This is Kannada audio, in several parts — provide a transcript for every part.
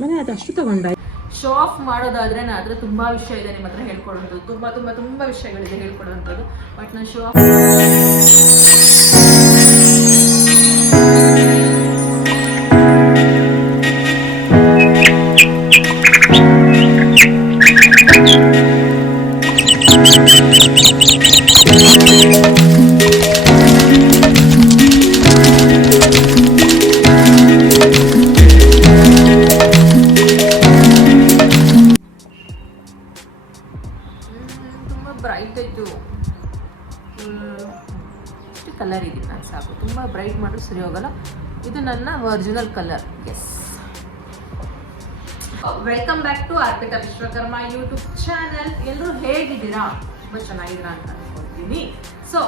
ಮನೆ ಅದು ಅಷ್ಟು ತಗೊಂಡ. ಶೋ ಆಫ್ ಮಾಡೋದಾದ್ರೆ ನನ್ನ ಹತ್ರ ತುಂಬಾ ವಿಷಯ ಇದೆ ನಿಮ್ಮ ಹತ್ರ ಹೇಳ್ಕೊಡೋದು, ತುಂಬಾ ವಿಷಯಗಳಿದೆ ಹೇಳ್ಕೊಡುವಂಥದ್ದು. ಬಟ್ ನಾನು ಶೋ ಆಫ್ ಬ್ರೈಟ್ ಆಯಿತು. ಇಷ್ಟು ಕಲರ್ ಇದೀನಿ ನಾನು, ಸಾಕು. ತುಂಬ ಬ್ರೈಟ್ ಮಾಡೋದು ಸರಿ ಹೋಗಲ್ಲ. ಇದು ನನ್ನ original colour. Yes, welcome back to Arpita Vishwakarma YouTube channel. ಎಲ್ಲರೂ ಹೇಗಿದ್ದೀರಾ? ತುಂಬ ಚೆನ್ನಾಗಿದ್ದೀರಾ ಅಂತ ಅನ್ಕೊಳ್ತೀನಿ. ಸೊ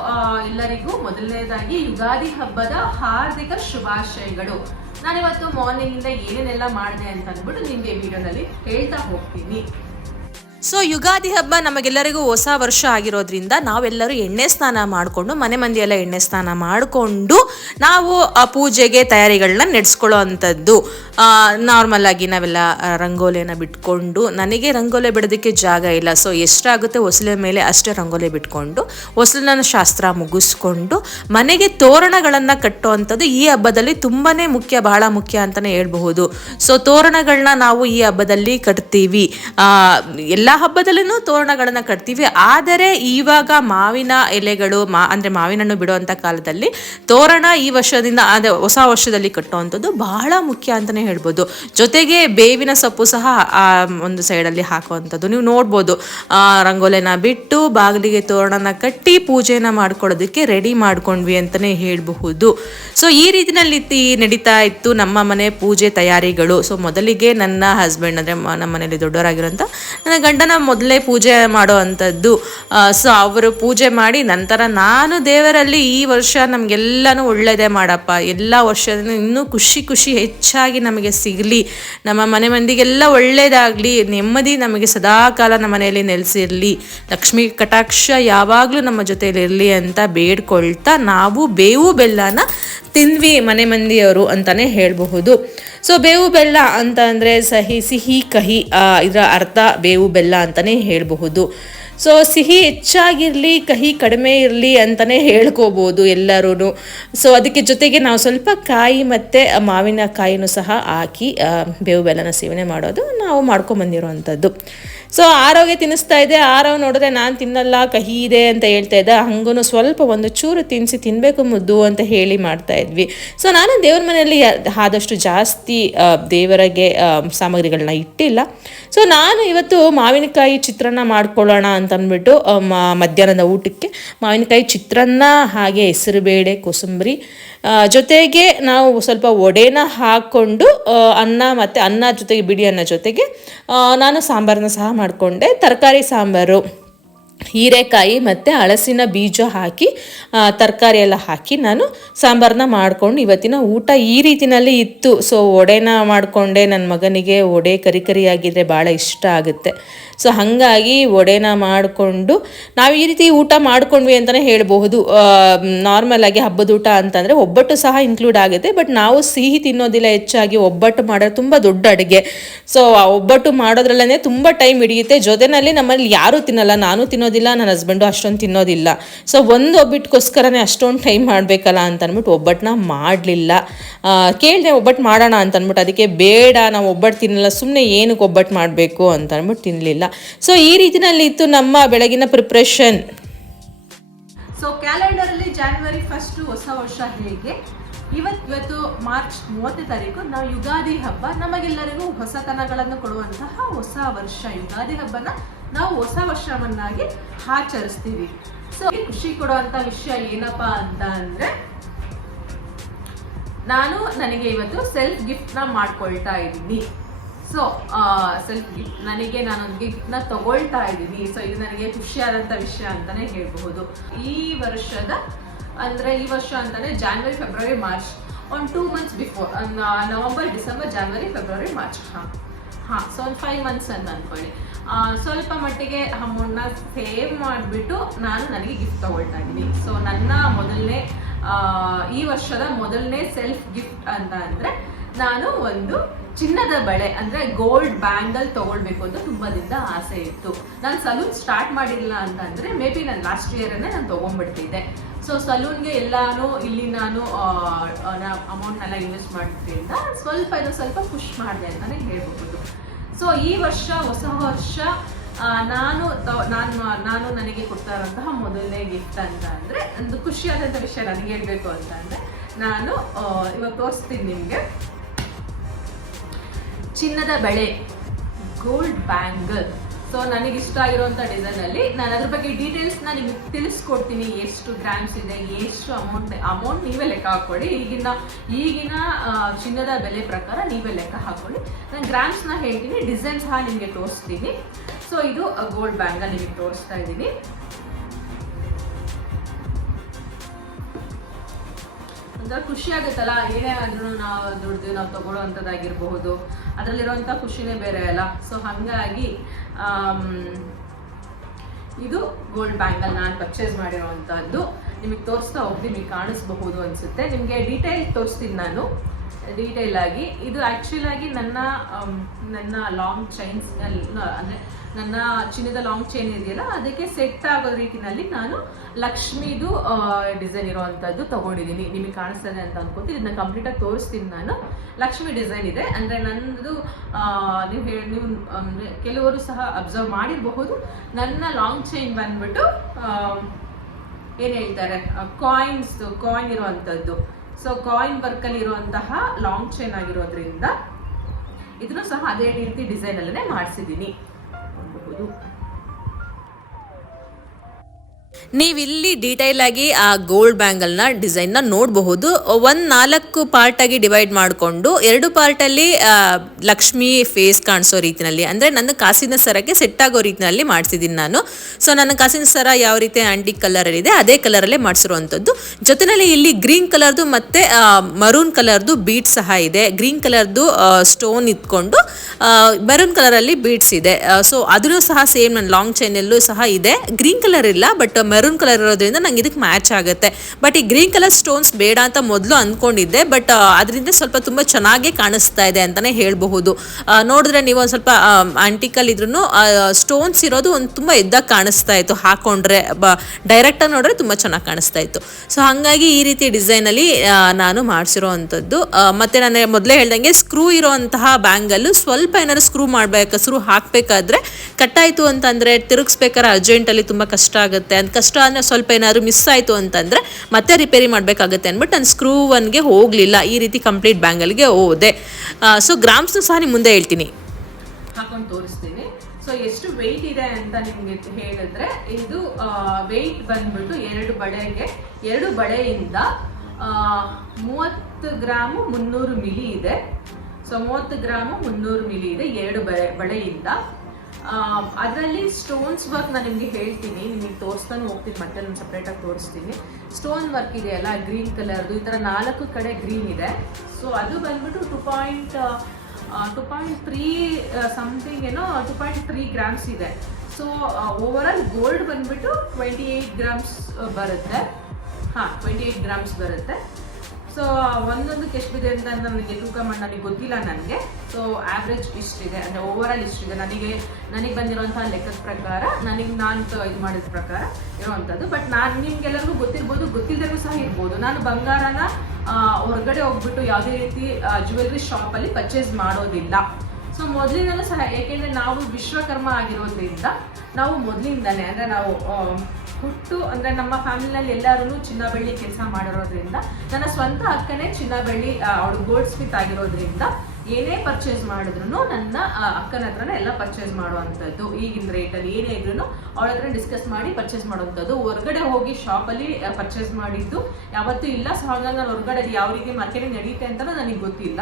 ಎಲ್ಲರಿಗೂ ಮೊದಲನೇದಾಗಿ ಯುಗಾದಿ ಹಬ್ಬದ ಹಾರ್ದಿಕ ಶುಭಾಶಯಗಳು. ನಾನಿವತ್ತು ಮಾರ್ನಿಂಗಿಂದ ಏನೇನೆಲ್ಲ ಮಾಡಿದೆ ಅಂತ ಅಂದ್ಬಿಟ್ಟು ನಿಮಗೆ ವಿಡಿಯೋದಲ್ಲಿ ಹೇಳ್ತಾ ಹೋಗ್ತೀನಿ. ಸೊ ಯುಗಾದಿ ಹಬ್ಬ ನಮಗೆಲ್ಲರಿಗೂ ಹೊಸ ವರ್ಷ ಆಗಿರೋದ್ರಿಂದ ನಾವೆಲ್ಲರೂ ಎಣ್ಣೆ ಸ್ನಾನ ಮಾಡಿಕೊಂಡು, ಮನೆ ಮಂದಿಯೆಲ್ಲ ಎಣ್ಣೆ ಸ್ನಾನ ಮಾಡಿಕೊಂಡು ನಾವು ಆ ಪೂಜೆಗೆ ತಯಾರಿಗಳನ್ನ ನಡೆಸ್ಕೊಳ್ಳೋ ಅಂಥದ್ದು. ನಾರ್ಮಲ್ ಆಗಿ ನಾವೆಲ್ಲ ರಂಗೋಲಿಯನ್ನು ಬಿಟ್ಕೊಂಡು, ನನಗೆ ರಂಗೋಲಿ ಬಿಡೋದಕ್ಕೆ ಜಾಗ ಇಲ್ಲ, ಸೊ ಎಷ್ಟಾಗುತ್ತೆ ಹೊಸಲೆ ಮೇಲೆ ಅಷ್ಟೇ ರಂಗೋಲಿ ಬಿಟ್ಕೊಂಡು ಹೊಸಲನ್ನ ಶಾಸ್ತ್ರ ಮುಗಿಸ್ಕೊಂಡು ಮನೆಗೆ ತೋರಣಗಳನ್ನು ಕಟ್ಟೋ ಅಂಥದ್ದು ಈ ಹಬ್ಬದಲ್ಲಿ ತುಂಬಾ ಮುಖ್ಯ, ಬಹಳ ಮುಖ್ಯ ಅಂತಲೇ ಹೇಳ್ಬಹುದು. ಸೊ ತೋರಣಗಳನ್ನ ನಾವು ಈ ಹಬ್ಬದಲ್ಲಿ ಕಟ್ತೀವಿ. ಎಲ್ಲ ಹಬ್ಬದಲ್ಲೂ ತೋರಣಗಳನ್ನು ಕಟ್ತೀವಿ. ಆದರೆ ಇವಾಗ ಮಾವಿನ ಎಲೆಗಳು ಅಂದರೆ ಮಾವಿನ ಹಣ್ಣು ಬಿಡುವಂಥ ಕಾಲದಲ್ಲಿ ತೋರಣ ಈ ವರ್ಷದಿಂದ ಅದೇ ಹೊಸ ವರ್ಷದಲ್ಲಿ ಕಟ್ಟುವಂಥದ್ದು ಬಹಳ ಮುಖ್ಯ ಅಂತಲೇ ಹೇಳ್ಬೋದು. ಜೊತೆಗೆ ಬೇವಿನ ಸೊಪ್ಪು ಸಹ ಒಂದು ಸೈಡಲ್ಲಿ ಹಾಕುವಂಥದ್ದು ನೀವು ನೋಡ್ಬೋದು. ರಂಗೋಲಿನ ಬಿಟ್ಟು ಬಾಗಿಲಿಗೆ ತೋರಣನ ಕಟ್ಟಿ ಪೂಜೆನ ಮಾಡ್ಕೊಳ್ಳೋದಕ್ಕೆ ರೆಡಿ ಮಾಡ್ಕೊಂಡ್ವಿ ಅಂತಲೇ ಹೇಳಬಹುದು. ಸೊ ಈ ರೀತಿಯಲ್ಲಿ ನಡೀತಾ ಇತ್ತು ನಮ್ಮ ಮನೆ ಪೂಜೆ ತಯಾರಿಗಳು. ಸೊ ಮೊದಲಿಗೆ ನನ್ನ ಹಸ್ಬೆಂಡ್ ಅಂದರೆ ನಮ್ಮ ಮನೆಯಲ್ಲಿ ದೊಡ್ಡವರಾಗಿರೋಂಥ ನನ್ನ ಗಂಡನ ಮೊದಲೇ ಪೂಜೆ ಮಾಡೋ ಅಂಥದ್ದು. ಸೊ ಅವರು ಪೂಜೆ ಮಾಡಿ ನಂತರ ನಾನು ದೇವರಲ್ಲಿ ಈ ವರ್ಷ ನಮಗೆಲ್ಲನೂ ಒಳ್ಳೆಯದೇ ಮಾಡಪ್ಪ, ಎಲ್ಲ ವರ್ಷದೂ ಇನ್ನೂ ಖುಷಿ ಹೆಚ್ಚಾಗಿ ನಮಗೆ ಸಿಗಲಿ, ನಮ್ಮ ಮನೆ ಮಂದಿಗೆಲ್ಲ ಒಳ್ಳೆಯದಾಗಲಿ, ನೆಮ್ಮದಿ ನಮಗೆ ಸದಾಕಾಲ ನಮ್ಮ ಮನೆಯಲ್ಲಿ ನೆಲೆಸಿರಲಿ, ಲಕ್ಷ್ಮೀ ಕಟಾಕ್ಷ ಯಾವಾಗಲೂ ನಮ್ಮ ಜೊತೆಯಲ್ಲಿ ಇರಲಿ ಅಂತ ಬೇಡ್ಕೊಳ್ತಾ ನಾವು ಬೇವು ಬೆಲ್ಲನ ತಿಂದ್ವಿ ಮನೆ ಮಂದಿಯವರು ಅಂತಲೇ ಹೇಳಬಹುದು. ಸೊ ಬೇವು ಬೆಲ್ಲ ಅಂತ ಅಂದರೆ ಸಿಹಿ ಕಹಿ, ಇದರ ಅರ್ಥ ಬೇವು ಬೆಲ್ಲ ಅಂತಲೇ ಹೇಳಬಹುದು. ಸೊ ಸಿಹಿ ಹೆಚ್ಚಾಗಿರಲಿ, ಕಹಿ ಕಡಿಮೆ ಇರಲಿ ಅಂತಲೇ ಹೇಳ್ಕೋಬೋದು ಎಲ್ಲರೂ. ಸೊ ಅದಕ್ಕೆ ಜೊತೆಗೆ ನಾವು ಸ್ವಲ್ಪ ಕಾಯಿ ಮತ್ತು ಮಾವಿನಕಾಯಿನೂ ಸಹ ಹಾಕಿ ಬೇವು ಬೆಲ್ಲನ ಸೇವನೆ ಮಾಡೋದು ನಾವು ಮಾಡ್ಕೊಂಬಂದಿರೋ ಅಂಥದ್ದು. ಸೊ ಆರೋಗ್ಯ ತಿನ್ನಿಸ್ತಾ ಇದೆ. ಆರವ್ ನೋಡಿದ್ರೆ ನಾನು ತಿನ್ನಲ್ಲ, ಕಹಿ ಇದೆ ಅಂತ ಹೇಳ್ತಾ ಇದ್ದೆ. ಹಂಗೂ ಸ್ವಲ್ಪ ಒಂದು ಚೂರು ತಿನ್ನಬೇಕು ಮುದ್ದು ಅಂತ ಹೇಳಿ ಮಾಡ್ತಾ ಇದ್ವಿ. ಸೊ ನಾನು ದೇವ್ರ ಮನೆಯಲ್ಲಿ ಆದಷ್ಟು ಜಾಸ್ತಿ ದೇವರಿಗೆ ಸಾಮಗ್ರಿಗಳನ್ನ ಇಟ್ಟಿಲ್ಲ. ಸೊ ನಾನು ಇವತ್ತು ಮಾವಿನಕಾಯಿ ಚಿತ್ರಾನ್ನ ಮಾಡ್ಕೊಳ್ಳೋಣ ಅಂತಂದ್ಬಿಟ್ಟು ಮಧ್ಯಾಹ್ನದ ಊಟಕ್ಕೆ ಮಾವಿನಕಾಯಿ ಚಿತ್ರಾನ್ನ, ಹಾಗೆ ಹೆಸರುಬೇಳೆ, ಕೋಸಂಬರಿ, ಜೊತೆಗೆ ನಾವು ಸ್ವಲ್ಪ ಒಡೆನ ಹಾಕ್ಕೊಂಡು ಅನ್ನ ಜೊತೆಗೆ ಬಿಡಿ ಅನ್ನ ಜೊತೆಗೆ ನಾನು ಸಾಂಬಾರನ್ನ ಸಹ ಮಾಡಿಕೊಂಡೆ. ತರಕಾರಿ ಸಾಂಬಾರು, ಹೀರೆಕಾಯಿ ಮತ್ತು ಹಲಸಿನ ಬೀಜ ಹಾಕಿ ತರಕಾರಿ ಎಲ್ಲ ಹಾಕಿ ನಾನು ಸಾಂಬಾರನ್ನ ಮಾಡಿಕೊಂಡು ಇವತ್ತಿನ ಊಟ ಈ ರೀತಿಯಲ್ಲಿ ಇತ್ತು. ಸೊ ಒಡೆನ ಮಾಡಿಕೊಂಡೆ. ನನ್ನ ಮಗನಿಗೆ ಒಡೆ ಕರಿಯಾಗಿದ್ದರೆ ಭಾಳ ಇಷ್ಟ ಆಗುತ್ತೆ. ಸೊ ಹಾಗಾಗಿ ಒಡೆನ ಮಾಡಿಕೊಂಡು ನಾವು ಈ ರೀತಿ ಊಟ ಮಾಡ್ಕೊಂಡ್ವಿ ಅಂತಲೇ ಹೇಳಬಹುದು. ನಾರ್ಮಲಾಗಿ ಹಬ್ಬದ ಊಟ ಅಂತಂದರೆ ಒಬ್ಬಟ್ಟು ಸಹ ಇನ್ಕ್ಲೂಡ್ ಆಗುತ್ತೆ. ಬಟ್ ನಾವು ಸಿಹಿ ತಿನ್ನೋದಿಲ್ಲ ಹೆಚ್ಚಾಗಿ. ಒಬ್ಬಟ್ಟು ಮಾಡೋದು ತುಂಬ ದೊಡ್ಡ ಅಡುಗೆ. ಸೊ ಒಬ್ಬಟ್ಟು ಮಾಡೋದ್ರಲ್ಲೇ ತುಂಬ ಟೈಮ್ ಹಿಡಿಯುತ್ತೆ. ಜೊತೆಯಲ್ಲಿ ನಮ್ಮಲ್ಲಿ ಯಾರೂ ತಿನ್ನಲ್ಲ, ನಾನು ತಿನ್ನೋದಿಲ್ಲ, ನನ್ನ ಹಸ್ಬೆಂಡು ಅಷ್ಟೊಂದು ತಿನ್ನೋದಿಲ್ಲ. ಸೊ ಒಂದು ಒಬ್ಬಟ್ಟಿಗೋಸ್ಕರನೇ ಅಷ್ಟೊಂದು ಟೈಮ್ ಮಾಡಬೇಕಲ್ಲ ಅಂತ ಅಂದ್ಬಿಟ್ಟು ಒಬ್ಬಟ್ಟನ್ನ ಮಾಡಲಿಲ್ಲ. ಕೇಳಿದೆ ಒಬ್ಬಟ್ಟು ಮಾಡೋಣ ಅಂತ ಅಂದ್ಬಿಟ್ಟು, ಅದಕ್ಕೆ ಬೇಡ ನಾವು ಒಬ್ಬಟ್ಟು ತಿನ್ನಲ್ಲ, ಸುಮ್ಮನೆ ಏನಕ್ಕೆ ಒಬ್ಬಟ್ಟು ಮಾಡಬೇಕು ಅಂತ ಅಂದ್ಬಿಟ್ಟು ತಿನ್ನಲಿಲ್ಲ. ಸೊ ಈ ರೀತಿಯಲ್ಲಿ ಇತ್ತು ನಮ್ಮ ಬೆಳಗಿನ ಪ್ರಿಪ್ರೇಷನ್. ಸೊ ಕ್ಯಾಲೆಂಡರಲ್ಲಿ ಜಾನ್ವರಿ 1 ಹೊಸ ವರ್ಷ ಹೇಗೆ, ಇವತ್ತು ಮಾರ್ಚ್ 30ನೇ ತಾರೀಕು ನಾವು ಯುಗಾದಿ ಹಬ್ಬ, ನಮಗೆಲ್ಲರಿಗೂ ಹೊಸತನಗಳನ್ನು ಕೊಡುವಂತಹ ಹೊಸ ವರ್ಷ. ಯುಗಾದಿ ಹಬ್ಬನ ನಾವು ಹೊಸ ವರ್ಷವನ್ನಾಗಿ ಆಚರಿಸ್ತೀವಿ. ಸೊ ಖುಷಿ ಕೊಡುವಂತ ವಿಷಯ ಏನಪ್ಪಾ ಅಂತ ಅಂದ್ರೆ, ನನಗೆ ಇವತ್ತು ಸೆಲ್ಫ್ ಗಿಫ್ಟ್ನ ಮಾಡ್ಕೊಳ್ತಾ ಇದ್ದೀನಿ. ಸೊ ಸೆಲ್ಫ್ ಗಿಫ್ಟ್ ನನಗೆ ನಾನೊಂದು ಗಿಫ್ಟ್ನ ತಗೊಳ್ತಾ ಇದ್ದೀನಿ. ಸೊ ಇದು ನನಗೆ ಖುಷಿಯಾದಂಥ ವಿಷಯ ಅಂತಲೇ ಹೇಳಬಹುದು. ಈ ವರ್ಷ ಅಂತಾನೆ ಜಾನ್ವರಿ, ಫೆಬ್ರವರಿ, ಮಾರ್ಚ್, ಒಂದು 2 months before, November, December, January, February, March, so ಒಂದು 5 months ಅಂತ ಅಂದ್ಕೊಳ್ಳಿ. ಸ್ವಲ್ಪ ಮಟ್ಟಿಗೆ ಅಮೌಂಟ್ನ ಸೇವ್ ಮಾಡಿಬಿಟ್ಟು ನನಗೆ ಗಿಫ್ಟ್ ತಗೊಳ್ತಾ ಇದ್ದೀನಿ. ಸೊ ನನ್ನ ಈ ವರ್ಷದ ಮೊದಲನೇ ಸೆಲ್ಫ್ ಗಿಫ್ಟ್ ಅಂತ ಅಂದರೆ ನಾನು ಒಂದು ಚಿನ್ನದ ಬಳೆ ಅಂದ್ರೆ ಗೋಲ್ಡ್ ಬ್ಯಾಂಗಲ್ ತಗೊಳ್ಬೇಕು ಅಂತ ತುಂಬಾ ದಿನದ ಆಸೆ ಇತ್ತು. ನಾನು ಸಲೂನ್ ಸ್ಟಾರ್ಟ್ ಮಾಡಿಲ್ಲ ಅಂತಂದ್ರೆ ಮೇ ಬಿ ನಾನು ಲಾಸ್ಟ್ ಇಯರನ್ನೇ ನಾನು ತಗೊಂಡ್ಬಿಡ್ತಿದ್ದೆ. ಸೊ ಸಲೂನ್ಗೆ ಎಲ್ಲಾನು ಇಲ್ಲಿ ನಾನು ಅಮೌಂಟ್ನೆಲ್ಲ ಇನ್ವೆಸ್ಟ್ ಮಾಡೋದ್ರಿಂದ ಸ್ವಲ್ಪ ಖುಷಿ ಮಾಡಿದೆ ಅಂತಾನೆ ಹೇಳ್ಬಹುದು. ಸೊ ಈ ವರ್ಷ ಹೊಸ ವರ್ಷ ನಾನು ನನಗೆ ಕೊಡ್ತಾ ಇರುವಂತಹ ಮೊದಲನೇ ಗಿಫ್ಟ್ ಅಂತ ಅಂದ್ರೆ ಒಂದು ಖುಷಿಯಾದಂಥ ವಿಷಯ ನನಗೆ ಹೇಳ್ಬೇಕು ಅಂತ ಅಂದ್ರೆ ನಾನು ಇವಾಗ ತೋರಿಸ್ತೀನಿ ನಿಮಗೆ. ಚಿನ್ನದ ಬಳೆ ಗೋಲ್ಡ್ ಬ್ಯಾಂಗಲ್. ಸೊ ನನಗೆ ಇಷ್ಟ ಆಗಿರುವಂಥ ಡಿಸೈನಲ್ಲಿ ನಾನು ಅದ್ರ ಬಗ್ಗೆ ಡೀಟೇಲ್ಸ್ನ ನಿಮಗೆ ತಿಳಿಸ್ಕೊಡ್ತೀನಿ. ಎಷ್ಟು ಗ್ರಾಮ್ಸ್ ಇದೆ, ಎಷ್ಟು ಅಮೌಂಟ್ ನೀವೇ ಲೆಕ್ಕ ಹಾಕೊಳ್ಳಿ. ಈಗಿನ ಚಿನ್ನದ ಬೆಲೆ ಪ್ರಕಾರ ನೀವೇ ಲೆಕ್ಕ ಹಾಕೊಳ್ಳಿ. ನಾನು ಗ್ರಾಮ್ಸ್ನ ಹೇಳ್ತೀನಿ, ಡಿಸೈನ್ ಸಹ ನಿಮಗೆ ತೋರಿಸ್ತೀನಿ. ಸೊ ಇದು ಗೋಲ್ಡ್ ಬ್ಯಾಂಗಲ್ ನಿಮಗೆ ತೋರಿಸ್ತಾ ಇದ್ದೀನಿ. ಒಂಥರ ಖುಷಿ ಆಗುತ್ತಲ್ಲ, ಏನೇ ಆದ್ರೂ ನಾವು ದುಡ್ದು ನಾವು ತಗೊಳ್ಳೋ ಅಂಥದ್ದಾಗಿರ್ಬಹುದು, ಅದರಲ್ಲಿರುವಂಥ ಖುಷಿನೇ ಬೇರೆ ಅಲ್ಲ. ಸೊ ಹಾಗಾಗಿ ಇದು ಗೋಲ್ಡ್ ಬ್ಯಾಂಗಲ್ ನಾನು ಪರ್ಚೇಸ್ ಮಾಡಿರೋವಂಥದ್ದು. ನಿಮಗೆ ತೋರಿಸ್ತಾ ಹೋಗ್ತೀನಿ, ನಿಮಗೆ ಕಾಣಿಸ್ಬಹುದು ಅನಿಸುತ್ತೆ. ನಿಮಗೆ ಡೀಟೇಲ್ ತೋರಿಸ್ತೀನಿ ನಾನು ಡೀಟೇಲ್ ಆಗಿ. ಇದು ಆ್ಯಕ್ಚುಲ್ ಆಗಿ ನನ್ನ ಲಾಂಗ್ ಚೈನ್ಸ್ ಅಂದರೆ ನನ್ನ ಚಿನ್ನದ ಲಾಂಗ್ ಚೈನ್ ಇದೆಯಲ್ಲ ಅದಕ್ಕೆ ಸೆಟ್ ಆಗೋ ರೀತಿನಲ್ಲಿ ನಾನು ಲಕ್ಷ್ಮೀದು ಡಿಸೈನ್ ಇರೋವಂಥದ್ದು ತಗೊಂಡಿದ್ದೀನಿ. ನಿಮಗೆ ಕಾಣಿಸ್ತದೆ ಅಂತ ಅನ್ಕೋತೀನಿ. ಇದನ್ನ ಕಂಪ್ಲೀಟಾಗಿ ತೋರಿಸ್ತೀನಿ ನಾನು. ಲಕ್ಷ್ಮಿ ಡಿಸೈನ್ ಇದೆ ಅಂದರೆ ನನ್ನದು ನೀವು ಕೆಲವರು ಸಹ ಅಬ್ಸರ್ವ್ ಮಾಡಿರಬಹುದು. ನನ್ನ ಲಾಂಗ್ ಚೈನ್ ಬಂದ್ಬಿಟ್ಟು ಏನು ಹೇಳ್ತಾರೆ ಕಾಯಿನ್ ಇರುವಂಥದ್ದು. ಸೊ ಕಾಯಿನ್ ವರ್ಕಲ್ಲಿ ಇರುವಂತಹ ಲಾಂಗ್ ಚೈನ್ ಆಗಿರೋದ್ರಿಂದ ಇದನ್ನು ಸಹ ಅದೇ ರೀತಿ ಡಿಸೈನ್ ಅಲ್ಲೇ ಮಾಡಿಸಿದ್ದೀನಿ. ನೀವಿಲ್ಲಿ ಡೀಟೈಲ್ ಆಗಿ ಆ ಗೋಲ್ಡ್ ಬ್ಯಾಂಗಲ್ನ ಡಿಸೈನ್ನ ನೋಡಬಹುದು. 4 ಪಾರ್ಟಾಗಿ ಡಿವೈಡ್ ಮಾಡಿಕೊಂಡು 2 ಪಾರ್ಟಲ್ಲಿ ಲಕ್ಷ್ಮಿ ಫೇಸ್ ಕಾಣಿಸೋ ರೀತಿಯಲ್ಲಿ, ಅಂದರೆ ನನ್ನ ಕಾಸಿನ ಸರಕ್ಕೆ ಸೆಟ್ ಆಗೋ ರೀತಿಯಲ್ಲಿ ಮಾಡಿಸಿದ್ದೀನಿ ನಾನು. ಸೊ ನನ್ನ ಕಾಸಿನ ಸರ ಯಾವ ರೀತಿ ಆಂಟಿಕ್ ಕಲರ್ ಇದೆ ಅದೇ ಕಲರಲ್ಲೇ ಮಾಡಿಸಿರುವಂಥದ್ದು. ಜೊತೆಯಲ್ಲಿ ಇಲ್ಲಿ ಗ್ರೀನ್ ಕಲರ್ದು ಮತ್ತು ಮರೂನ್ ಕಲರ್ದು ಬೀಡ್ಸ್ ಸಹ ಇದೆ. ಗ್ರೀನ್ ಕಲರ್ದು ಸ್ಟೋನ್ ಇಟ್ಕೊಂಡು ಮರೂನ್ ಕಲರಲ್ಲಿ ಬೀಡ್ಸ್ ಇದೆ. ಸೊ ಅದನ್ನು ಸಹ ಸೇಮ್ ನನ್ನ ಲಾಂಗ್ ಚೈನಲ್ಲೂ ಸಹ ಇದೆ. ಗ್ರೀನ್ ಕಲರ್ ಇಲ್ಲ, ಬಟ್ ಮೆರೂನ್ ಕಲರ್ ಇರೋದ್ರಿಂದ ನಂಗೆ ಇದಕ್ಕೆ ಮ್ಯಾಚ್ ಆಗುತ್ತೆ. ಬಟ್ ಈ ಗ್ರೀನ್ ಕಲರ್ ಸ್ಟೋನ್ಸ್ ಬೇಡ ಅಂತ ಮೊದಲು ಅಂದ್ಕೊಂಡಿದ್ದೆ, ಬಟ್ ಅದರಿಂದ ಸ್ವಲ್ಪ ತುಂಬ ಚೆನ್ನಾಗೇ ಕಾಣಿಸ್ತಾ ಇದೆ ಅಂತಲೇ ಹೇಳಬಹುದು. ನೋಡಿದ್ರೆ ನೀವು ಒಂದು ಸ್ವಲ್ಪ ಆಂಟಿಕಲ್ ಇದ್ರೂ ಸ್ಟೋನ್ಸ್ ಇರೋದು ಒಂದು ತುಂಬ ಎದ್ದಾಗ ಕಾಣಿಸ್ತಾ ಇತ್ತು. ಹಾಕೊಂಡ್ರೆ ಡೈರೆಕ್ಟಾಗಿ ನೋಡಿದ್ರೆ ತುಂಬ ಚೆನ್ನಾಗಿ ಕಾಣಿಸ್ತಾ ಇತ್ತು. ಸೊ ಹಾಗಾಗಿ ಈ ರೀತಿ ಡಿಸೈನಲ್ಲಿ ನಾನು ಮಾಡಿಸಿರೋ ಅಂಥದ್ದು. ಮತ್ತು ನಾನು ಮೊದಲೇ ಹೇಳ್ದಂಗೆ ಸ್ಕ್ರೂ ಇರೋವಂತಹ ಬ್ಯಾಂಗಲ್ಲು ಸ್ವಲ್ಪ ಏನಾದ್ರು ಸ್ಕ್ರೂ ಹಾಕಬೇಕಾದ್ರೆ ಕಟ್ಟಾಯಿತು ಅಂತಂದರೆ ತಿರುಗಿಸ್ಬೇಕಾದ್ರೆ ಅರ್ಜೆಂಟಲ್ಲಿ ತುಂಬ ಕಷ್ಟ ಆಗುತ್ತೆ. ಅದು ಕಷ್ಟ ಅಂದರೆ ಸ್ವಲ್ಪ ಏನಾದರೂ ಮಿಸ್ ಆಯಿತು ಅಂತಂದರೆ ಮತ್ತೆ ರಿಪೇರಿ ಮಾಡಬೇಕಾಗುತ್ತೆ ಅಂದ್ಬಿಟ್ಟು ನಾನು ಸ್ಕ್ರೂ ಒನ್ಗೆ ಹೋಗಲಿಲ್ಲ. ಈ ರೀತಿ ಕಂಪ್ಲೀಟ್ ಬ್ಯಾಂಗಲ್ಗೆ ಹೋದೆ. ಸೊ ಗ್ರಾಮ್ಸ್ನು ಸಹ ನಿಮ್ಮ ಮುಂದೆ ಹೇಳ್ತೀನಿ, ಹಾಕೊಂಡು ತೋರಿಸ್ತೀನಿ. ಸೊ ಎಷ್ಟು ವೆಯ್ಟ್ ಇದೆ ಅಂತ ನಿಮಗೆ ಹೇಳಿದ್ರೆ ಇದು ವೆಯ್ಟ್ ಬಂದ್ಬಿಟ್ಟು 2 ಬಳೆಯಿಂದ 30 ಗ್ರಾಮು 300 ಮಿಲಿ ಇದೆ. ಸೊ 30 ಗ್ರಾಮು 300 ಮಿಲಿ ಇದೆ 2 ಬಳೆಯಿಂದ. ಅದರಲ್ಲಿ ಸ್ಟೋನ್ಸ್ ವರ್ಕ್ ನಾನು ನಿಮಗೆ ಹೇಳ್ತೀನಿ, ನಿಮಗೆ ತೋರಿಸ್ತಾನು ಹೋಗ್ತೀನಿ, ಮತ್ತೆ ನಾನು ಸಪ್ರೇಟಾಗಿ ತೋರಿಸ್ತೀನಿ. ಸ್ಟೋನ್ ವರ್ಕ್ ಇದೆಯಲ್ಲ ಗ್ರೀನ್ ಕಲರ್ದು, ಈ ಥರ 4 ಕಡೆ ಗ್ರೀನ್ ಇದೆ. ಸೊ ಅದು ಬಂದ್ಬಿಟ್ಟು 2.3 ಸಮಥಿಂಗ್ ಏನೋ 2.3 ಗ್ರಾಮ್ಸ್ ಇದೆ. ಸೊ ಓವರ್ ಆಲ್ ಗೋಲ್ಡ್ ಬಂದ್ಬಿಟ್ಟು 28 ಗ್ರಾಮ್ಸ್ ಬರುತ್ತೆ. 28 ಗ್ರಾಮ್ಸ್ ಬರುತ್ತೆ. ಸೊ ಒಂದೊಂದಕ್ಕೆ ಎಷ್ಟಿದೆ ಅಂತ ನನಗೆ ತೂಕ ಮಾಡಿ ನನಗೆ ಗೊತ್ತಿಲ್ಲ ನನಗೆ. ಸೊ ಆವ್ರೇಜ್ ಇಷ್ಟಿದೆ, ಅಂದರೆ ಓವರ್ ಆಲ್ ಇಷ್ಟಿದೆ ನನಗೆ ಬಂದಿರುವಂತಹ ಲೆಕ್ಕದ ಪ್ರಕಾರ, ನಾನು ಇದು ಮಾಡಿದ ಪ್ರಕಾರ ಇರುವಂಥದ್ದು. ಬಟ್ ನಿಮ್ಗೆಲ್ಲರಿಗೂ ಗೊತ್ತಿರ್ಬೋದು, ಗೊತ್ತಿಲ್ಲರೂ ಸಹ ಇರ್ಬೋದು. ನಾನು ಬಂಗಾರನ ಹೊರಗಡೆ ಹೋಗ್ಬಿಟ್ಟು ಯಾವುದೇ ರೀತಿ ಜ್ಯುವೆಲ್ರಿ ಶಾಪಲ್ಲಿ ಪರ್ಚೇಸ್ ಮಾಡೋದಿಲ್ಲ. ಸೊ ಮೊದಲಿಂದಲೂ ಸಹ, ಏಕೆಂದರೆ ನಾವು ವಿಶ್ವಕರ್ಮ ಆಗಿರೋದ್ರಿಂದ ನಾವು ಮೊದಲಿಂದಾನೆ, ಅಂದರೆ ನಾವು ಅಂದರೆ ನಮ್ಮ ಫ್ಯಾಮಿಲಿನಲ್ಲಿ ಎಲ್ಲರೂ ಚಿನ್ನ ಬೆಳ್ಳಿ ಕೆಲಸ ಮಾಡಿರೋದ್ರಿಂದ, ನನ್ನ ಸ್ವಂತ ಅಕ್ಕನೇ ಚಿನ್ನ ಬೆಳ್ಳಿ ಅವಳು ಗೋಲ್ಡ್ ಸ್ಮಿತ್ ಆಗಿರೋದ್ರಿಂದ ಏನೇ ಪರ್ಚೇಸ್ ಮಾಡಿದ್ರು ನನ್ನ ಅಕ್ಕನ ಹತ್ರನೇ ಎಲ್ಲ ಪರ್ಚೇಸ್ ಮಾಡುವಂಥದ್ದು. ಈಗಿನ ರೇಟಲ್ಲಿ ಏನೇ ಇದ್ರೂ ಅವಳ ಹತ್ರ ಡಿಸ್ಕಸ್ ಮಾಡಿ ಪರ್ಚೇಸ್ ಮಾಡುವಂಥದ್ದು. ಹೊರಗಡೆ ಹೋಗಿ ಶಾಪಲ್ಲಿ ಪರ್ಚೇಸ್ ಮಾಡಿದ್ದು ಯಾವತ್ತೂ ಇಲ್ಲ. ಸೊ ಹಾಗಾಗಿ ನಾನು ಹೊರಗಡೆ ಯಾವ ರೀತಿ ಮಾರ್ಕೆಟಿಂಗ್ ನಡೆಯುತ್ತೆ ಅಂತ ನನಗೆ ಗೊತ್ತಿಲ್ಲ.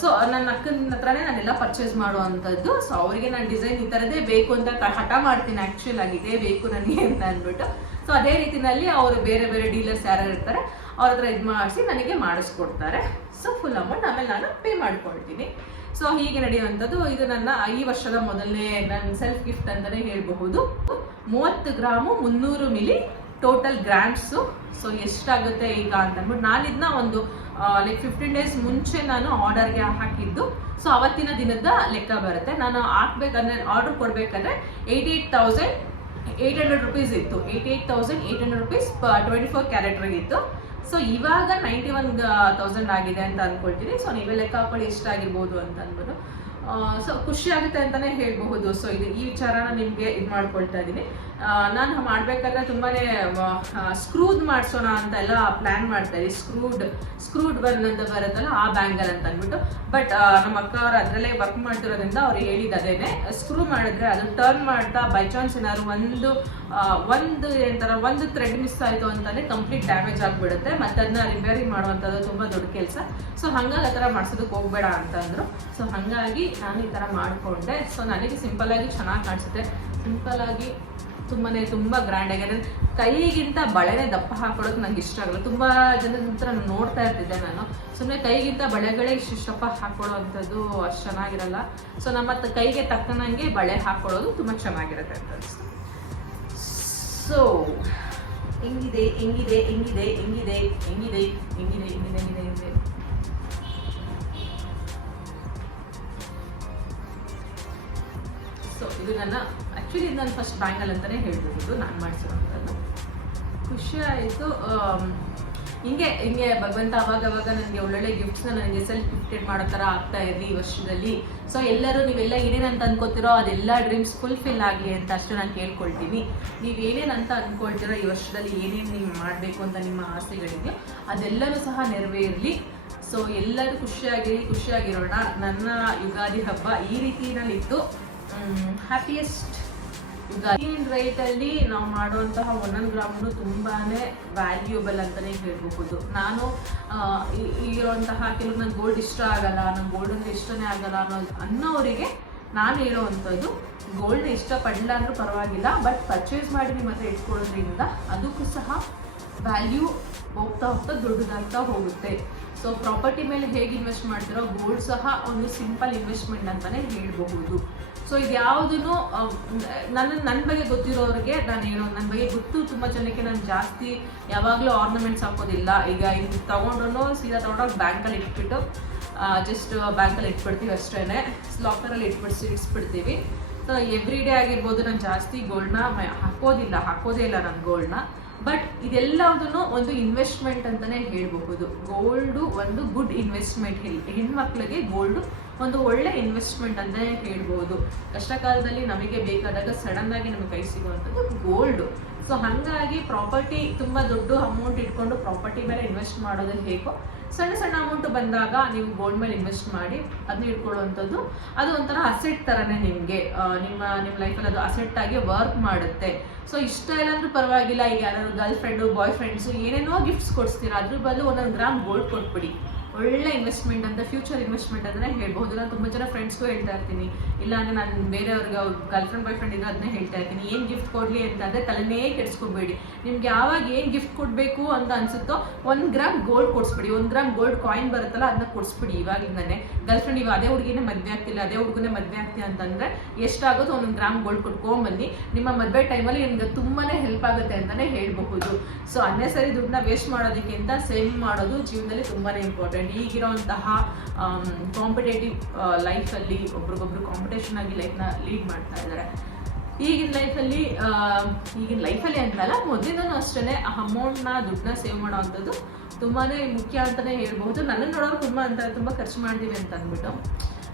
ಸೊ ನನ್ನ ಅಕ್ಕನ ಹತ್ರನೇ ನಾನೆಲ್ಲ ಪರ್ಚೇಸ್ ಮಾಡುವಂಥದ್ದು. ಸೊ ಅವರಿಗೆ ನಾನು ಡಿಸೈನ್ ಈ ಥರದೇ ಬೇಕು ಅಂತ ಹಠ ಮಾಡ್ತೀನಿ, ಆ್ಯಕ್ಚುಲ್ ಆಗಿ ಇದೇ ಬೇಕು ನನಗೆ ಅಂತ ಅಂದ್ಬಿಟ್ಟು. ಸೊ ಅದೇ ರೀತಿಯಲ್ಲಿ ಅವರು ಬೇರೆ ಬೇರೆ ಡೀಲರ್ಸ್ ಯಾರು ಇರ್ತಾರೆ ಅವ್ರ ಹತ್ರ ಇದು ಮಾಡಿಸಿ ನನಗೆ ಮಾಡಿಸ್ಕೊಡ್ತಾರೆ. ಸೊ ಫುಲ್ ಅಮೌಂಟ್ ಆಮೇಲೆ ನಾನು ಪೇ ಮಾಡ್ಕೊಳ್ತೀನಿ. ಸೊ ಹೀಗೆ ನಡೆಯುವಂಥದ್ದು. ಇದು ನನ್ನ ಈ ವರ್ಷದ ಮೊದಲನೇ ನನ್ನ ಸೆಲ್ಫ್ ಗಿಫ್ಟ್ ಅಂತಲೇ ಹೇಳಬಹುದು. 30 gram 300 milli total grams. So ಎಷ್ಟಾಗುತ್ತೆ ಈಗ ಅಂತ ಅಂದ್ಬಿಟ್ಟು ನಾನು ಇದನ್ನ ಒಂದು ಲೈಕ್ 15 days ಮುಂಚೆ ನಾನು ಆರ್ಡರ್ಗೆ ಹಾಕಿದ್ದು. ಸೊ ಅವತ್ತಿನ ದಿನದ ಲೆಕ್ಕ ಬರುತ್ತೆ. ನಾನು ಹಾಕ್ಬೇಕಂದ್ರೆ ಆರ್ಡರ್ ಕೊಡ್ಬೇಕಾದ್ರೆ 88,800 rupees ಇತ್ತು. 88,800 rupees 24 ಕ್ಯಾರೆಟ್ ಇತ್ತು. ಸೊ ಇವಾಗ 91,000 ಆಗಿದೆ ಅಂತ ಅನ್ಕೊಳ್ತೀನಿ. ಸೊ ನೀವೇ ಲೆಕ್ಕ ಹಾಕೊಳ್ಳಿ ಎಷ್ಟಾಗಿರ್ಬೋದು ಅಂತ ಅಂದ್ಬಿಟ್ಟು. ಸೊ ಖುಷಿ ಆಗುತ್ತೆ ಅಂತಾನೆ ಹೇಳ್ಬಹುದು. ಸೊ ಈ ವಿಚಾರನ ನಿಮ್ಗೆ ಇದು ಮಾಡ್ಕೊಳ್ತಾ ಇದ್ದೀನಿ. ನಾನು ಮಾಡ್ಬೇಕಾದ್ರೆ ತುಂಬಾನೇ ಸ್ಕ್ರೂದ್ ಮಾಡಿಸೋಣ ಅಂತ ಎಲ್ಲ ಪ್ಲಾನ್ ಮಾಡ್ತಾ ಇದ್ದೀನಿ. ಸ್ಕ್ರೂಡ್ ಒನ್ ಅಂತ ಬರುತ್ತಲ್ಲ ಆ ಬ್ಯಾಂಗಲ್ ಅಂತ ಅಂದ್ಬಿಟ್ಟು. ಬಟ್ ನಮ್ಮ ಅಕ್ಕ ಅವ್ರು ಅದರಲ್ಲೇ ವರ್ಕ್ ಮಾಡ್ತಿರೋದ್ರಿಂದ ಅವ್ರು ಹೇಳಿದ ಅದೇನೆ, ಸ್ಕ್ರೂ ಮಾಡಿದ್ರೆ ಅದು ಟರ್ನ್ ಮಾಡ್ತಾ ಬೈ ಚಾನ್ಸ್ ಏನಾದ್ರು ಒಂದು ಥ್ರೆಡ್ ಮಿಸ್ ಆಯ್ತು ಅಂತಂದ್ರೆ ಕಂಪ್ಲೀಟ್ ಡ್ಯಾಮೇಜ್ ಆಗ್ಬಿಡುತ್ತೆ. ಮತ್ತೆ ಅದನ್ನ ರಿಪೇರಿ ಮಾಡುವಂಥದ್ದು ತುಂಬಾ ದೊಡ್ಡ ಕೆಲಸ. ಸೊ ಹಂಗಾಗಿ ಆ ಥರ ಮಾಡ್ಸೋದಕ್ಕೆ ಹೋಗ್ಬೇಡ ಅಂತಂದ್ರು. ಸೊ ಹಂಗಾಗಿ ನಾನು ಈ ಥರ ಮಾಡಿಕೊಂಡೆ. ಸೊ ನನಗೆ ಸಿಂಪಲ್ ಆಗಿ ಚೆನ್ನಾಗಿ ಕಾಣಿಸುತ್ತೆ. ಸಿಂಪಲ್ ಆಗಿ ತುಂಬಾ ಗ್ರ್ಯಾಂಡ್ ಆಗಿ, ಕೈಗಿಂತ ಬಳೆನೇ ದಪ್ಪ ಹಾಕೊಳ್ಳೋದು ನಂಗೆ ಇಷ್ಟ ಆಗಲ್ಲ. ತುಂಬಾ ಜನದ ಹತ್ರ ನೋಡ್ತಾ ಇರ್ತಿದ್ದೆ ನಾನು. ಸುಮ್ಮನೆ ಕೈಗಿಂತ ಬಳೆಗಳೇ ಇಷ್ಟಪ್ಪ ಹಾಕೊಳ್ಳೋವಂಥದ್ದು ಅಷ್ಟು ಚೆನ್ನಾಗಿರಲ್ಲ. ಸೊ ನಮ್ಮ ಕೈಗೆ ತಕ್ಕನಂಗೆ ಬಳೆ ಹಾಕೊಳ್ಳೋದು ತುಂಬಾ ಚೆನ್ನಾಗಿರುತ್ತೆ ಅಂತ ಅನಿಸ್ತು. ಸೊ ಹೆಂಗಿದೆ ಹೆಂಗಿದೆ ಹೆಂಗಿದೆ ಹೆಂಗಿದೆ ಹೆಂಗಿದೆ ಹೆಂಗಿದೆ ಹೆಂಗಿದೆ ಹೆಂಗಿದೆ ಸೊ ಇದು ಆ್ಯಕ್ಚುಲಿ ನಾನು ಫಸ್ಟ್ ಬ್ಯಾಂಗಲ್ ಅಂತಲೇ ಹೇಳ್ಬೋದು ನಾನು ಮಾಡಿಸಿರೋಂಥದ್ದು. ಖುಷಿ ಆಯಿತು. ಹಿಂಗೆ ಭಗವಂತ ಅವಾಗ ನನಗೆ ಒಳ್ಳೊಳ್ಳೆ ಗಿಫ್ಟ್ಸ್ನ ನನಗೆ ಸೆಲ್ಫ್ ಗಿಫ್ಟೆಡ್ ಮಾಡೋ ಥರ ಆಗ್ತಾ ಇರಲಿ ಈ ವರ್ಷದಲ್ಲಿ. ಸೊ ಎಲ್ಲರೂ ನೀವೆಲ್ಲ ಏನೇನಂತ ಅನ್ಕೋತಿರೋ ಅದೆಲ್ಲ ಡ್ರೀಮ್ಸ್ ಫುಲ್ಫಿಲ್ ಆಗಲಿ ಅಂತ ಅಷ್ಟು ನಾನು ಕೇಳ್ಕೊಳ್ತೀನಿ. ನೀವು ಏನೇನಂತ ಅಂದ್ಕೊಳ್ತಿರೋ ಈ ವರ್ಷದಲ್ಲಿ ಏನೇನು ನೀವು ಮಾಡಬೇಕು ಅಂತ ನಿಮ್ಮ ಆಸೆಗಳಿದೆಯೋ ಅದೆಲ್ಲರೂ ಸಹ ನೆರವೇರಲಿ. ಸೊ ಎಲ್ಲರೂ ಖುಷಿಯಾಗಿರೋಣ. ನನ್ನ ಯುಗಾದಿ ಹಬ್ಬ ಈ ರೀತಿಯಲ್ಲಿತ್ತು. ಹ್ಯಾಪಿಯೆಸ್ಟ್ ಯುಗಾದಿ. ರೇಟಲ್ಲಿ ನಾವು ಮಾಡುವಂತಹ 1 ಗ್ರಾಮು ತುಂಬಾನೇ ವ್ಯಾಲ್ಯೂಬಲ್ ಅಂತಲೇ ಹೇಳ್ಬಹುದು. ನಾನು ಇರುವಂತಹ ಕೆಲವು ನಂಗೆ ಗೋಲ್ಡ್ ಇಷ್ಟ ಆಗಲ್ಲ, ನಂಗೆ ಗೋಲ್ಡ್ ಅಂದರೆ ಇಷ್ಟನೇ ಆಗಲ್ಲ ಅನ್ನೋರಿಗೆ ನಾನು ಹೇಳೋವಂಥದ್ದು, ಗೋಲ್ಡ್ ಇಷ್ಟಪಡಲಿಲ್ಲ ಅಂದ್ರೂ ಪರವಾಗಿಲ್ಲ, ಬಟ್ ಪರ್ಚೇಸ್ ಮಾಡಿ ನಿಮ್ಮ ಹತ್ರ ಇಟ್ಕೊಳ್ಳೋದ್ರಿಂದ ಅದಕ್ಕೂ ಸಹ ವ್ಯಾಲ್ಯೂ ಹೋಗ್ತಾ ದೊಡ್ಡದಾಗ್ತಾ ಹೋಗುತ್ತೆ. ಸೊ ಪ್ರಾಪರ್ಟಿ ಮೇಲೆ ಹೇಗೆ ಇನ್ವೆಸ್ಟ್ ಮಾಡ್ತೀರೋ ಗೋಲ್ಡ್ ಸಹ ಒಂದು ಸಿಂಪಲ್ ಇನ್ವೆಸ್ಟ್ಮೆಂಟ್ ಅಂತಲೇ ಹೇಳ್ಬಹುದು. ಸೊ ಇದು ಯಾವುದೂ ನನ್ನ ಬಗ್ಗೆ ಗೊತ್ತಿರೋರಿಗೆ ನಾನು ಹೇಳೋದು, ನನ್ನ ಬಗ್ಗೆ ಗೊತ್ತು ತುಂಬ ಜನಕ್ಕೆ. ನಾನು ಜಾಸ್ತಿ ಯಾವಾಗಲೂ ಆರ್ನಮೆಂಟ್ಸ್ ಹಾಕೋದಿಲ್ಲ. ಈಗ ಇದು ತೊಗೊಂಡ್ರು ಸೀದಾ ತೊಗೊಂಡೋಗಿ ಬ್ಯಾಂಕಲ್ಲಿ ಇಟ್ಬಿಟ್ಟು ಜಸ್ಟ್ ಬ್ಯಾಂಕಲ್ಲಿ ಇಟ್ಬಿಡ್ತೀವಿ ಅಷ್ಟೇ, ಲಾಕರಲ್ಲಿ ಇಟ್ಬಿಡ್ತೀವಿ. ಸೊ ಎವ್ರಿ ಡೇ ಆಗಿರ್ಬೋದು ನಾನು ಜಾಸ್ತಿ ಗೋಲ್ಡ್ನ ಹಾಕೋದೇ ಇಲ್ಲ ನಾನು ಗೋಲ್ಡ್ನ. ಬಟ್ ಇದೆಲ್ಲದನ್ನು ಒಂದು ಇನ್ವೆಸ್ಟ್ಮೆಂಟ್ ಅಂತಲೇ ಹೇಳ್ಬಹುದು. ಗೋಲ್ಡು ಒಂದು ಗುಡ್ ಇನ್ವೆಸ್ಟ್ಮೆಂಟ್. ಹೆಣ್ಮಕ್ಳಿಗೆ ಗೋಲ್ಡು ಒಂದು ಒಳ್ಳೆ ಇನ್ವೆಸ್ಟ್ಮೆಂಟ್ ಅಂತಲೇ ಹೇಳ್ಬೋದು. ಕಷ್ಟ ಕಾಲದಲ್ಲಿ ನಮಗೆ ಬೇಕಾದಾಗ ಸಡನ್ ಆಗಿ ನಮಗೆ ಕೈ ಸಿಗುವಂಥದ್ದು ಗೋಲ್ಡು. ಸೊ ಹಾಗಾಗಿ ಪ್ರಾಪರ್ಟಿ ತುಂಬ ದೊಡ್ಡ ಅಮೌಂಟ್ ಇಟ್ಕೊಂಡು ಪ್ರಾಪರ್ಟಿ ಮೇಲೆ ಇನ್ವೆಸ್ಟ್ ಮಾಡೋದು ಹೇಗೋ, ಸಣ್ಣ ಅಮೌಂಟ್ ಬಂದಾಗ ನೀವು ಗೋಲ್ಡ್ ಮೇಲೆ ಇನ್ವೆಸ್ಟ್ ಮಾಡಿ ಅದನ್ನ ಇಟ್ಕೊಳ್ಳುವಂಥದ್ದು ಅದು ಒಂಥರ ಅಸೆಟ್ ಥರನೇ ನಿಮಗೆ ನಿಮ್ಮ ಲೈಫಲ್ಲಿ ಅದು ಅಸೆಟ್ ಆಗಿ ವರ್ಕ್ ಮಾಡುತ್ತೆ. ಸೊ ಇಷ್ಟ ಇಲ್ಲ ಅಂದ್ರೂ ಪರವಾಗಿಲ್ಲ. ಈಗ ಯಾರು ಗರ್ಲ್ ಫ್ರೆಂಡು ಬಾಯ್ ಫ್ರೆಂಡ್ಸು ಏನೇನೋ ಗಿಫ್ಟ್ಸ್ ಕೊಡಿಸ್ತೀರಾ, ಅದ್ರ ಬದಲು 1 ಗ್ರಾಮ್ ಗೋಲ್ಡ್ ಕೊಟ್ಬಿಡಿ. ಒಳ್ಳೆ ಇನ್ವೆಸ್ಟ್ಮೆಂಟ್ ಅಂತ, ಫ್ಯೂಚರ್ ಇನ್ವೆಸ್ಟ್ಮೆಂಟ್ ಅಂತಲೇ ಹೇಳ್ಬಹುದು. ನಾನು ತುಂಬ ಜನ ಫ್ರೆಂಡ್ಸ್ಗೂ ಹೇಳ್ತಾ ಇರ್ತೀನಿ, ಇಲ್ಲ ಅಂದರೆ ನಾನು ಬೇರೆಯವ್ರಿಗೆ ಗರ್ಲ್ ಫ್ರೆಂಡ್ ಬಾಯ್ ಫ್ರೆಂಡ್ ಇದ್ರೆ ಅದನ್ನೇ ಹೇಳ್ತಾ ಇರ್ತೀನಿ, ಏನು ಗಿಫ್ಟ್ ಕೊಡಲಿ ಅಂತಂದರೆ ತಲೆನೇ ಕೆಡಿಸ್ಕೊಬೇಡಿ. ನಿಮ್ಗೆ ಯಾವಾಗ ಏನು ಗಿಫ್ಟ್ ಕೊಡಬೇಕು ಅಂತ ಅನ್ಸುತ್ತೋ 1 ಗ್ರಾಮ್ ಗೋಲ್ಡ್ ಕೊಡಿಸ್ಬಿಡಿ. 1 ಗ್ರಾಮ್ ಗೋಲ್ಡ್ ಕಾಯಿನ್ ಬರುತ್ತಲ್ಲ ಅದನ್ನ ಕೊಡಿಸ್ಬಿಡಿ ಇವಾಗಿಂದನೇ. ಗರ್ಲ್ ಫ್ರೆಂಡ್ ಇವಾಗ ಅದೇ ಹುಡುಗಿನೇ ಮದುವೆ ಆಗ್ತಿಲ್ಲ, ಅದೇ ಹುಡುಗನೇ ಮದುವೆ ಆಗ್ತೀಯ ಅಂತಂದರೆ ಎಷ್ಟಾಗುತ್ತೋ 1 ಗ್ರಾಮ್ ಗೋಲ್ಡ್ ಕೊಟ್ಕೊಂಡ್ಬನ್ನಿ. ನಿಮ್ಮ ಮದುವೆ ಟೈಮಲ್ಲಿ ನಿಮ್ಗೆ ತುಂಬಾ ಹೆಲ್ಪ್ ಆಗುತ್ತೆ ಅಂತಲೇ ಹೇಳ್ಬಹುದು. ಸೊ ಅನ್ನೆಸರಿ ದುಡ್ಡನ್ನ ವೇಸ್ಟ್ ಮಾಡೋದಕ್ಕಿಂತ ಸೇವಿಂಗ್ ಮಾಡೋದು ಜೀವನದಲ್ಲಿ ತುಂಬಾ ಇಂಪಾರ್ಟೆಂಟ್. ಈಗಿರೋಂತಹ ಕಾಂಪಿಟೇಟಿವ್ ಲೈಫಲ್ಲಿ ಒಬ್ರಿಗೊಬ್ರು ಕಾಂಪಿಟೇಷನ್ ಆಗಿ ಲೈಫ್ನ ಲೀಡ್ ಮಾಡ್ತಾ ಇದ್ದಾರೆ. ಈಗಿನ ಲೈಫಲ್ಲಿ ಅಂತಲ್ಲ, ಮೊದಲಿನೂ ಅಷ್ಟೇ ಅಮೌಂಟ್ನ ದುಡ್ಡನ್ನ ಸೇವ್ ಮಾಡೋವಂಥದ್ದು ತುಂಬಾ ಮುಖ್ಯ ಅಂತಲೇ ಹೇಳ್ಬಹುದು. ನನ್ನನ್ನು ನೋಡೋರು ತುಂಬ ಖರ್ಚು ಮಾಡ್ತೀವಿ ಅಂತ ಅಂದ್ಬಿಟ್ಟು,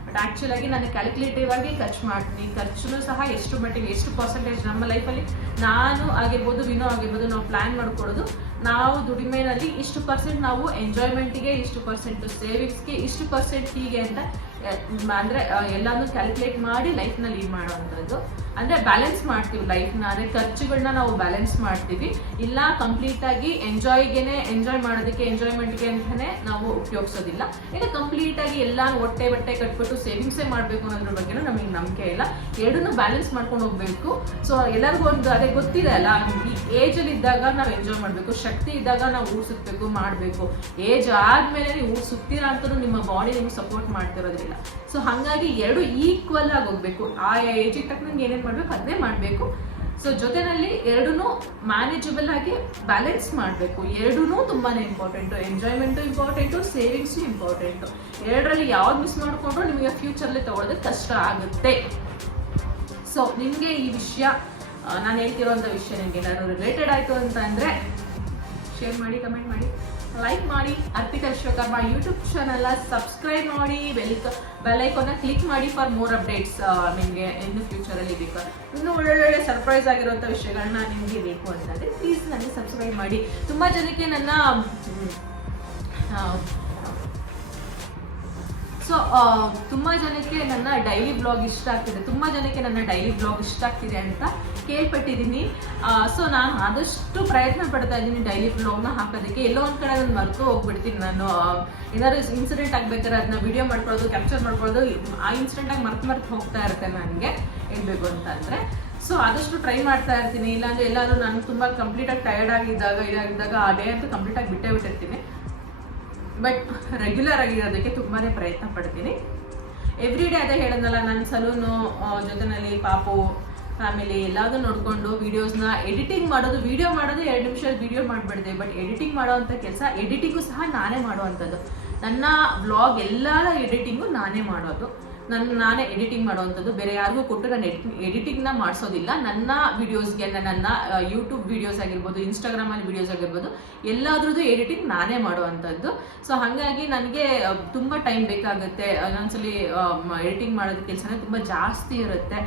ಬಟ್ ಆ್ಯಕ್ಚುಲಾಗಿ ನಾನು ಕ್ಯಾಲ್ಕುಲೇಟಿವ್ ಆಗಿ ಖರ್ಚು ಮಾಡ್ತೀನಿ. ಖರ್ಚು ಸಹ ಎಷ್ಟು ಮಟ್ಟಿಗೆ, ಎಷ್ಟು ಪರ್ಸೆಂಟೇಜ್ ನಮ್ಮ ಲೈಫಲ್ಲಿ ನಾನು ಆಗಿರ್ಬೋದು, ವಿನೋ ಆಗಿರ್ಬೋದು, ನಾವು ಪ್ಲ್ಯಾನ್ ಮಾಡ್ಕೊಡೋದು, ನಾವು ದುಡಿಮೆನಲ್ಲಿ ಇಷ್ಟು ಪರ್ಸೆಂಟ್ ನಾವು ಎಂಜಾಯ್ಮೆಂಟಿಗೆ, ಇಷ್ಟು ಪರ್ಸೆಂಟ್ ಸೇವಿಂಗ್ಸ್ಗೆ, ಇಷ್ಟು ಪರ್ಸೆಂಟ್ ಹೀಗೆ ಅಂತ ಅಂದರೆ ಎಲ್ಲಾನು ಕ್ಯಾಲ್ಕುಲೇಟ್ ಮಾಡಿ ಲೈಫ್ನ ಲೀಡ್ ಮಾಡೋವಂಥದ್ದು. ಅಂದರೆ ಬ್ಯಾಲೆನ್ಸ್ ಮಾಡ್ತೀವಿ ಲೈಫ್ನ. ಅಂದರೆ ಖರ್ಚುಗಳನ್ನ ನಾವು ಬ್ಯಾಲೆನ್ಸ್ ಮಾಡ್ತೀವಿ. ಇಲ್ಲ ಕಂಪ್ಲೀಟಾಗಿ ಎಂಜಾಯ್ ಮಾಡೋದಕ್ಕೆ, ಎಂಜಾಯ್ಮೆಂಟ್ಗೆ ಅಂತಲೇ ನಾವು ಉಪಯೋಗಿಸೋದಿಲ್ಲ. ಇಲ್ಲ ಕಂಪ್ಲೀಟಾಗಿ ಎಲ್ಲಾನು ಬಟ್ಟೆ ಕಟ್ಬಿಟ್ಟು ಸೇವಿಂಗ್ಸೇ ಮಾಡಬೇಕು ಅನ್ನೋದ್ರ ಬಗ್ಗೆನೂ ನಮಗೆ ನಂಬಿಕೆ ಇಲ್ಲ. ಎರಡನ್ನೂ ಬ್ಯಾಲೆನ್ಸ್ ಮಾಡ್ಕೊಂಡು ಹೋಗ್ಬೇಕು. ಸೊ ಎಲ್ಲರಿಗೂ ಒಂದು ಅದೇ ಗೊತ್ತಿದೆ ಅಲ್ಲ, ಈ ಏಜಲ್ಲಿ ಇದ್ದಾಗ ನಾವು ಎಂಜಾಯ್ ಮಾಡಬೇಕು, ಶಕ್ತಿ ಇದ್ದಾಗ ನಾವು ಊಟ ಸುತ್ತಬೇಕು ಮಾಡಬೇಕು. ಏಜ್ ಆದಮೇಲೆ ನೀವು ಊಟ ಸುತ್ತೀರಾ ಅಂತಲೂ ನಿಮ್ಮ ಬಾಡಿ ನಿಮ್ಗೆ ಸಪೋರ್ಟ್ ಮಾಡ್ತಿರೋದ್ರಿಲ್ಲ. ಸೊ ಹಾಗಾಗಿ ಎರಡು ಈಕ್ವಲ್ ಆಗಿ ಹೋಗ್ಬೇಕು. ಆ ಏಜಿಗೆ ತಕ್ಕಂಗೆ ಏನೇನು ಮಾಡಬೇಕು ಅದನ್ನೇ ಮಾಡಬೇಕು. ಸೊ ಜೊತೆನಲ್ಲಿ ಎರಡೂ ಮ್ಯಾನೇಜಬಲ್ ಆಗಿ ಬ್ಯಾಲೆನ್ಸ್ ಮಾಡಬೇಕು. ಎರಡೂ ತುಂಬಾನೇ important. Enjoyment important, savings important. ಎರಡರಲ್ಲಿ ಯಾವ್ದು ಮಿಸ್ ಮಾಡಿಕೊಂಡ್ರು ನಿಮಗೆ ಫ್ಯೂಚರ್ಲಿ ತಗೊಳ್ಳೋದಕ್ಕೆ ಕಷ್ಟ ಆಗುತ್ತೆ. ಸೊ ನಿಮಗೆ ಈ ವಿಷಯ, ನಾನು ಹೇಳ್ತಿರೋಂಥ ವಿಷಯ ನಿಮಗೆ ಏನಾದ್ರು ರಿಲೇಟೆಡ್ ಆಯಿತು ಅಂತ ಅಂದರೆ ಶೇರ್ ಮಾಡಿ, ಕಮೆಂಟ್ ಮಾಡಿ, ಲೈಕ್ ಮಾಡಿ. Arpita Vishwakarma YouTube channel subscribe ಮಾಡಿ, ಬೆಲ್ ಐಕಾನ್ನ ಕ್ಲಿಕ್ ಮಾಡಿ ಫಾರ್ ಮೋರ್ ಅಪ್ಡೇಟ್ಸ್. ನಿಮಗೆ ಇನ್ನು ಫ್ಯೂಚರಲ್ಲಿ ಬೇಕು, ಇನ್ನೂ ಒಳ್ಳೊಳ್ಳೆ ಸರ್ಪ್ರೈಸ್ ಆಗಿರುವಂಥ ವಿಷಯಗಳನ್ನ ನಿಮಗೆ ಬೇಕು ಅಂತಂದರೆ ಪ್ಲೀಸ್ ನನಗೆ ಸಬ್ಸ್ಕ್ರೈಬ್ ಮಾಡಿ. ತುಂಬ ಜನಕ್ಕೆ ನನ್ನ ತುಂಬ ಜನಕ್ಕೆ ನನ್ನ ಡೈಲಿ ಬ್ಲಾಗ್ ಇಷ್ಟ ಆಗ್ತಿದೆ, ತುಂಬ ಜನಕ್ಕೆ ನನ್ನ ಡೈಲಿ ಬ್ಲಾಗ್ ಇಷ್ಟ ಆಗ್ತಿದೆ ಅಂತ ಕೇಳ್ಪಟ್ಟಿದ್ದೀನಿ. ಸೊ ನಾನು ಆದಷ್ಟು ಪ್ರಯತ್ನ ಪಡ್ತಾ ಇದ್ದೀನಿ ಡೈಲಿ ಬ್ಲಾಗ್ನ ಹಾಕೋದಕ್ಕೆ. ಎಲ್ಲೋ ಒಂದು ಕಡೆ ನಾನು ಮರೆತು ಹೋಗ್ಬಿಡ್ತೀನಿ. ನಾನು ಏನಾದ್ರು ಇನ್ಸಿಡೆಂಟ್ ಆಗ್ಬೇಕಾದ್ರೆ ಅದನ್ನ ವಿಡಿಯೋ ಮಾಡ್ಕೊಳ್ಳೋದು, ಕ್ಯಾಪ್ಚರ್ ಮಾಡ್ಕೊಳ್ಳೋದು, ಆ ಇನ್ಸಿಡೆಂಟಾಗಿ ಮರ್ತು ಹೋಗ್ತಾ ಇರುತ್ತೆ ನನಗೆ ಹೇಳ್ಬೇಕು ಅಂತಂದರೆ. ಸೊ ಆದಷ್ಟು ಟ್ರೈ ಮಾಡ್ತಾ ಇರ್ತೀನಿ. ಇಲ್ಲಾಂದರೆ ಎಲ್ಲಾದರೂ ನಾನು ತುಂಬ ಕಂಪ್ಲೀಟಾಗಿ ಟಯರ್ಡ್ ಇದಾಗಿದ್ದಾಗ ಆ ಡೇ ಅಂತೂ ಕಂಪ್ಲೀಟಾಗಿ ಬಿಟ್ಟಿರ್ತೀನಿ. ಬಟ್ ರೆಗ್ಯುಲರ್ ಆಗಿರೋದಕ್ಕೆ ತುಂಬಾ ಪ್ರಯತ್ನ ಪಡ್ತೀನಿ. ಎವ್ರಿ ಡೇ ಅದೇ ಹೇಳೋದಲ್ಲ, ನನ್ನ ಸಲೂನು ಜೊತೆನಲ್ಲಿ ಪಾಪು ಫ್ಯಾಮಿಲಿ ಎಲ್ಲದೂ ನೋಡಿಕೊಂಡು ವೀಡಿಯೋಸ್ನ ಎಡಿಟಿಂಗ್ ಮಾಡೋದು. ವೀಡಿಯೋ ಮಾಡೋದು 2 ನಿಮಿಷದ ವೀಡಿಯೋ ಮಾಡಿಬಿಡ್ದೆ, ಬಟ್ ಎಡಿಟಿಂಗ್ ಮಾಡೋವಂಥ ಕೆಲಸ, ಎಡಿಟಿಂಗು ಸಹ ನಾನೇ ಮಾಡುವಂಥದ್ದು. ನನ್ನ ವ್ಲಾಗ್ ಎಲ್ಲ ಎಡಿಟಿಂಗು ನಾನೇ ಮಾಡೋದು, ನಾನೇ ಎಡಿಟಿಂಗ್ ಮಾಡುವಂಥದ್ದು. ಬೇರೆ ಯಾರಿಗೂ ಕೊಟ್ಟು ನಾನು ಎಡಿಟಿಂಗ್ನ ಮಾಡಿಸೋದಿಲ್ಲ. ನನ್ನ ವೀಡಿಯೋಸ್ಗೆ, ನನ್ನ ಯೂಟ್ಯೂಬ್ ವೀಡಿಯೋಸ್ ಆಗಿರ್ಬೋದು, ಇನ್ಸ್ಟಾಗ್ರಾಮಲ್ಲಿ ವೀಡಿಯೋಸ್ ಆಗಿರ್ಬೋದು, ಎಲ್ಲದ್ರದ್ದು ಎಡಿಟಿಂಗ್ ನಾನೇ ಮಾಡುವಂಥದ್ದು. ಸೊ ಹಾಗಾಗಿ ನನಗೆ ತುಂಬ ಟೈಮ್ ಬೇಕಾಗುತ್ತೆ. ಒಂದೊಂದ್ಸಲಿ ಎಡಿಟಿಂಗ್ ಮಾಡೋದು ಕೆಲಸನೇ ತುಂಬ ಜಾಸ್ತಿ ಇರುತ್ತೆ.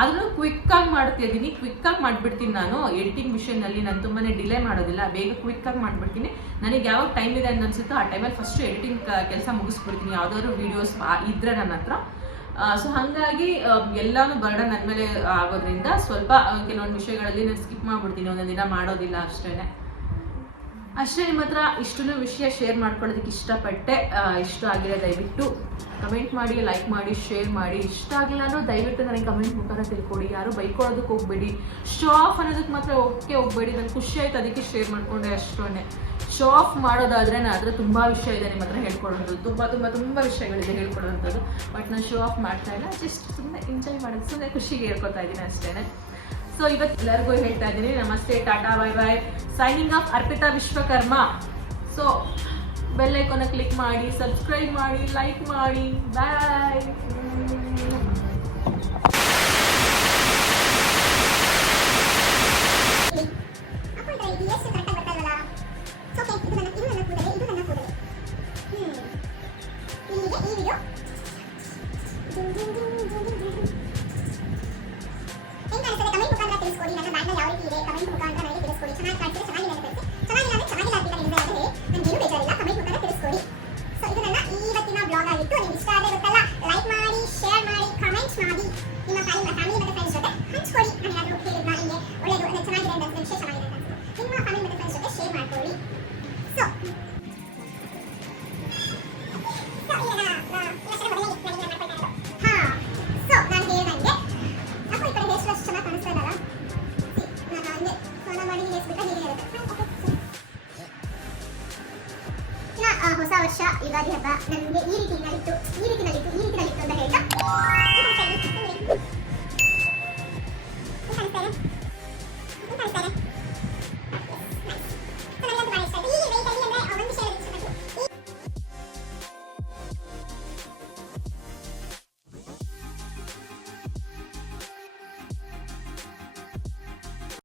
ಆದ್ರೂ ಕ್ವಿಕ್ಕಾಗಿ ಮಾಡ್ತಿದ್ದೀನಿ, ಕ್ವಿಕ್ಕಾಗಿ ಮಾಡಿಬಿಡ್ತೀನಿ. ನಾನು ಎಡಿಟಿಂಗ್ ವಿಷಯದಲ್ಲಿ ನಾನು ತುಂಬಾ ಡಿಲೇ ಮಾಡೋದಿಲ್ಲ, ಬೇಗ ಕ್ವಿಕ್ಕಾಗಿ ಮಾಡಿಬಿಡ್ತೀನಿ. ನನಗೆ ಯಾವಾಗ ಟೈಮ್ ಇದೆ ಅಂತ ಅನ್ಸುತ್ತೋ ಆ ಟೈಮಲ್ಲಿ ಫಸ್ಟು ಎಡಿಟಿಂಗ್ ಕೆಲಸ ಮುಗಿಸ್ಬಿಡ್ತೀನಿ, ಯಾವುದಾದ್ರು ವೀಡಿಯೋಸ್ ಇದ್ರೆ ನನ್ನ ಹತ್ರ. ಸೊ ಹಾಗಾಗಿ ಎಲ್ಲಾನು ಬರ್ಡನ್ ನನ್ನ ಮೇಲೆ ಆಗೋದ್ರಿಂದ ಸ್ವಲ್ಪ ಕೆಲವೊಂದು ವಿಷಯಗಳಲ್ಲಿ ನಾನು ಸ್ಕಿಪ್ ಮಾಡಿಬಿಡ್ತೀನಿ, ಒಂದೊಂದು ದಿನ ಮಾಡೋದಿಲ್ಲ ಅಷ್ಟೇ. ನಿಮ್ಮ ಹತ್ರ ಇಷ್ಟನ್ನು ವಿಷಯ ಶೇರ್ ಮಾಡ್ಕೊಳ್ಳೋದಕ್ಕೆ ಇಷ್ಟಪಟ್ಟೆ. ಇಷ್ಟ ಆಗಿರೋ ದಯವಿಟ್ಟು ಕಮೆಂಟ್ ಮಾಡಿ, ಲೈಕ್ ಮಾಡಿ, ಶೇರ್ ಮಾಡಿ. ಇಷ್ಟ ಆಗಿಲ್ಲ ಅನ್ನೋ ದಯವಿಟ್ಟು ನನಗೆ ಕಮೆಂಟ್ ಮುಖಾಂತರ ತಿಳ್ಕೊಡಿ. ಯಾರು ಬೈಕೊಳ್ಳೋದಕ್ಕೆ ಹೋಗ್ಬೇಡಿ, ಶೋ ಆಫ್ ಅನ್ನೋದಕ್ಕೆ ಮಾತ್ರ ಹೋಗ್ಬೇಡಿ. ನನಗೆ ಖುಷಿ ಆಯ್ತು ಅದಕ್ಕೆ ಶೇರ್ ಮಾಡ್ಕೊಂಡೆ ಅಷ್ಟೇ. ಶೋ ಆಫ್ ಮಾಡೋದಾದ್ರೆ ನನ್ನ ಹತ್ರ ತುಂಬ ವಿಷಯ ಇದೆ ನಿಮ್ಮ ಹತ್ರ ಹೇಳ್ಕೊಳ್ಳೋದು, ತುಂಬ ವಿಷಯಗಳಿದೆ ಹೇಳ್ಕೊಳ್ಳೋವಂಥದ್ದು. ಬಟ್ ನಾನು ಶೋ ಆಫ್ ಮಾಡ್ತಾ ಇಲ್ಲ, ಜಸ್ಟ್ ಸುಮ್ಮನೆ ಎಂಜಾಯ್ ಮಾಡೋದು, ಸುಮ್ಮನೆ ಖುಷಿಗೆ ಹೇಳ್ಕೊತಾ ಇದ್ದೀನಿ ಅಷ್ಟೇ. ಸೊ ಇವತ್ತು ಎಲ್ಲರಿಗೂ ಹೇಳ್ತಾ ಇದ್ದೀನಿ ನಮಸ್ತೆ, tata, bye bye, signing off Arpita Vishwakarma. So bell ಐಕಾನ್ನ ಕ್ಲಿಕ್ ಮಾಡಿ, ಸಬ್ಸ್ಕ್ರೈಬ್ ಮಾಡಿ, ಲೈಕ್ ಮಾಡಿ. ಬಾಯ್. ತಿಳಿಸ್ಕೊಡಿ. ನನ್ನ ಬ್ಯಾಗ್ನ ಯಾವ ರೀತಿ ಇದೆ ಕಮೆಂಟ್ ಮುಖಾಂತರ ನನಗೆ ತಿಳಿಸ್ಕೊಡಿ. ಚೆನ್ನಾಗಿ ಕಾಣಿಸಿದ್ರೆ ಚೆನ್ನಾಗಿದೆ ಅಂತ ಚೆನ್ನಾಗಿಲ್ಲ ಅಂದ್ರೆ ಚೆನ್ನಾಗಿಲ್ಲ ಅಂತ ನಿಮಗೆ ಆದರೆ ನನಗೇನು ಬೇಜಾರಿಲ್ಲ, ಕಮೆಂಟ್ ಮುಖಾಂತರ ತಿಳಿಸ್ಕೊಡಿ. ಸೊ ಇದು ನನ್ನ ಇವತ್ತಿನ ಬ್ಲಾಗ್ ಆಗಿತ್ತು. ನಿಮ್ಗೆ ಇಷ್ಟ ಆದರೆ ಗೊತ್ತಲ್ಲ, ಲೈಕ್ ಮಾಡಿ, ಶೇರ್ ಮಾಡಿ, ಕಮೆಂಟ್ಸ್ ಮಾಡಿ, ನಿಮ್ಮ ಫ್ಯಾಮಿಲಿ ಮತ್ತು ಫ್ರೆಂಡ್ಸ್ ಜೊತೆ ಹಂಚ್ಕೊಳ್ಳಿ. ನಾನು ಏನಾದರೂ ಹೇಳಿದ್ನ ನಿಮಗೆ ಒಳ್ಳೆಯದು ಚೆನ್ನಾಗಿದೆ ಅಂತ ವಿಷಯ ಚೆನ್ನಾಗಿದೆ ಅಂತ ನಿಮ್ಮ ಫ್ಯಾಮಿಲಿ ಮತ್ತು ಫ್ರೆಂಡ್ಸ್ ಜೊತೆ ಶೇರ್ ಮಾಡ್ಕೊಳ್ಳಿ. ಸೊ ಹೊಸ ವರ್ಷ ಯುಗಾದಿ ಹಬ್ಬ ನನಗೆ ಈ ರೀತಿನಲ್ಲಿತ್ತು ಅಂತ ಹೇಳ್ತಾ